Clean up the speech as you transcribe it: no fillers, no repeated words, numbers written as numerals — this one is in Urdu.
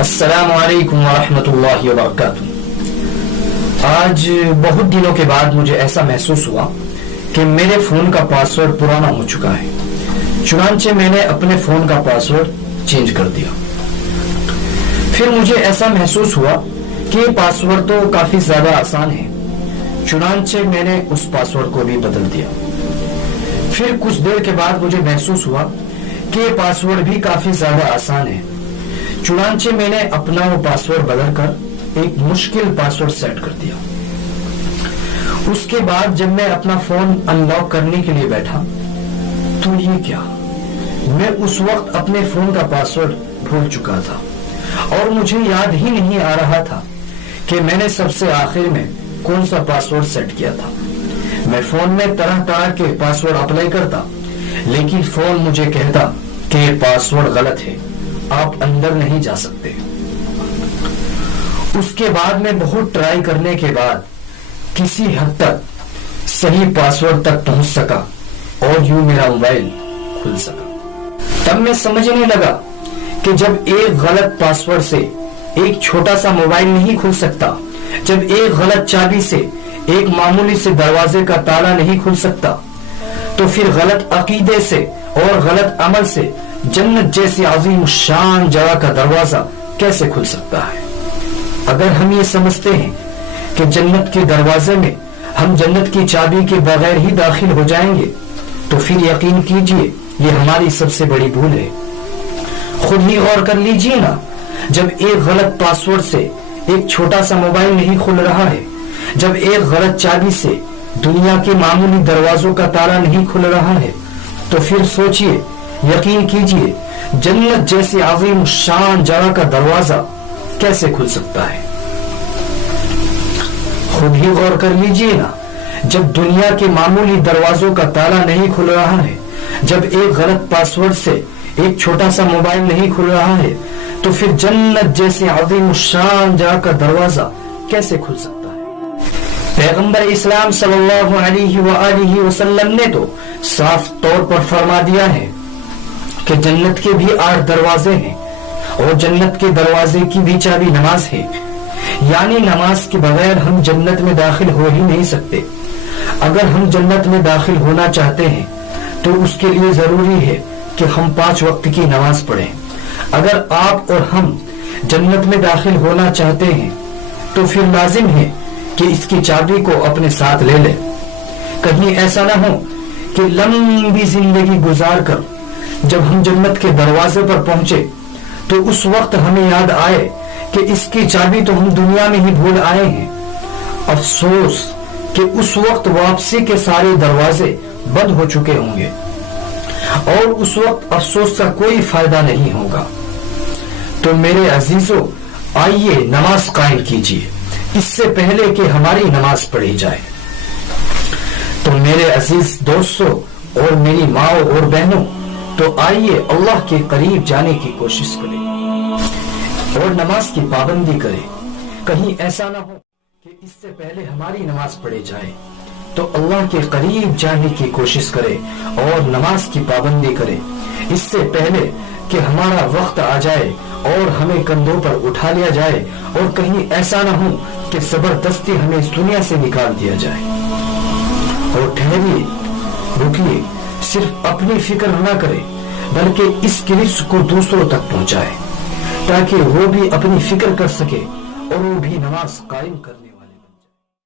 السلام علیکم ورحمۃ اللہ وبرکاتہ۔ آج بہت دنوں کے بعد مجھے ایسا محسوس ہوا کہ میرے فون کا پاسورڈ پرانا ہو چکا ہے، چنانچہ میں نے اپنے فون کا پاسورڈ چینج کر دیا۔ پھر مجھے ایسا محسوس ہوا کہ یہ پاسورڈ تو کافی زیادہ آسان ہے، چنانچہ میں نے اس پاسورڈ کو بھی بدل دیا۔ پھر کچھ دیر کے بعد مجھے محسوس ہوا کہ یہ پاسورڈ بھی کافی زیادہ آسان ہے، چنانچہ میں نے اپنا وہ پاسورڈ بدل کر ایک مشکل پاسورڈ سیٹ کر دیا۔ اس کے بعد جب میں اپنا فون ان لاک کرنے کے لیے بیٹھا تو یہ کیا، میں اس وقت اپنے فون کا پاسورڈ بھول چکا تھا اور مجھے یاد ہی نہیں آ رہا تھا کہ میں نے سب سے آخر میں کون سا پاسورڈ سیٹ کیا تھا۔ میں فون میں طرح طرح کے پاسورڈ اپلائی کرتا، لیکن فون مجھے کہتا کہ یہ پاسورڈ غلط ہے، آپ اندر نہیں جا سکتے۔ اس کے بعد میں بہت ٹرائی کرنے کے بعد کسی حد تک صحیح پاسورڈ تک پہنچ سکا اور یوں میرا موبائل کھل سکا۔ تب میں سمجھنے لگا کہ جب ایک غلط پاسورڈ سے ایک چھوٹا سا موبائل نہیں کھل سکتا، جب ایک غلط چابی سے ایک معمولی سے دروازے کا تالا نہیں کھل سکتا، تو پھر غلط عقیدے سے اور غلط عمل سے جنت جیسی عظیم شان جگہ کا دروازہ کیسے کھل سکتا ہے؟ اگر ہم یہ سمجھتے ہیں کہ جنت کے دروازے میں ہم جنت کی چابی کے بغیر ہی داخل ہو جائیں گے تو پھر یقین کیجئے یہ ہماری سب سے بڑی بھول ہے۔ خود ہی غور کر لیجئے نا، جب ایک غلط پاسورڈ سے ایک چھوٹا سا موبائل نہیں کھل رہا ہے، جب ایک غلط چابی سے دنیا کے معمولی دروازوں کا تالا نہیں کھل رہا ہے، تو پھر سوچئے، یقین کیجئے جنت جیسی عظیم شان جگہ کا دروازہ کیسے کھل سکتا ہے؟ خود ہی غور کر لیجئے نا، جب دنیا کے معمولی دروازوں کا تالا نہیں کھل رہا ہے، جب ایک غلط پاسورڈ سے ایک چھوٹا سا موبائل نہیں کھل رہا ہے، تو پھر جنت جیسی عظیم شان جگہ کا دروازہ کیسے کھل سکتا ہے؟ پیغمبر اسلام صلی اللہ علیہ وآلہ وسلم نے تو صاف طور پر فرما دیا ہے کہ جنت کے بھی 8 دروازے ہیں اور جنت کے دروازے کی بھی چابی نماز ہے، یعنی نماز کے بغیر ہم جنت میں داخل ہو ہی نہیں سکتے۔ اگر ہم جنت میں داخل ہونا چاہتے ہیں تو اس کے لیے ضروری ہے کہ ہم 5 وقت کی نماز پڑھیں۔ اگر آپ اور ہم جنت میں داخل ہونا چاہتے ہیں تو پھر لازم ہے کہ اس کی چابی کو اپنے ساتھ لے لیں۔ کہیں ایسا نہ ہو کہ لمبی زندگی گزار کر جب ہم جنت کے دروازے پر پہنچے تو اس وقت ہمیں یاد آئے کہ اس کی چابی تو ہم دنیا میں ہی بھول آئے ہیں۔ افسوس کہ اس وقت واپسی کے سارے دروازے بند ہو چکے ہوں گے اور اس وقت افسوس کا کوئی فائدہ نہیں ہوگا۔ تو میرے عزیزو، آئیے نماز قائم کیجیے اس سے پہلے کہ ہماری نماز پڑھی جائے۔ تو میرے عزیز دوستو اور میری ماں اور بہنوں، تو آئیے اللہ کے قریب جانے کی کوشش کریں اور نماز کی پابندی کریں۔ کہیں ایسا نہ ہو کہ اس سے پہلے ہماری نماز پڑھی جائے، تو اللہ کے قریب جانے کی کوشش کرے اور نماز کی پابندی کرے اس سے پہلے کہ ہمارا وقت آ جائے اور ہمیں کندھوں پر اٹھا لیا جائے اور کہیں ایسا نہ ہو کہ زبردستی ہمیں اس دنیا سے نکال دیا جائے۔ اور ٹھہریے، رکیے، صرف اپنی فکر نہ کرے بلکہ اس کلپس کو دوسروں تک پہنچائے تاکہ وہ بھی اپنی فکر کر سکے اور وہ بھی نماز قائم کرنے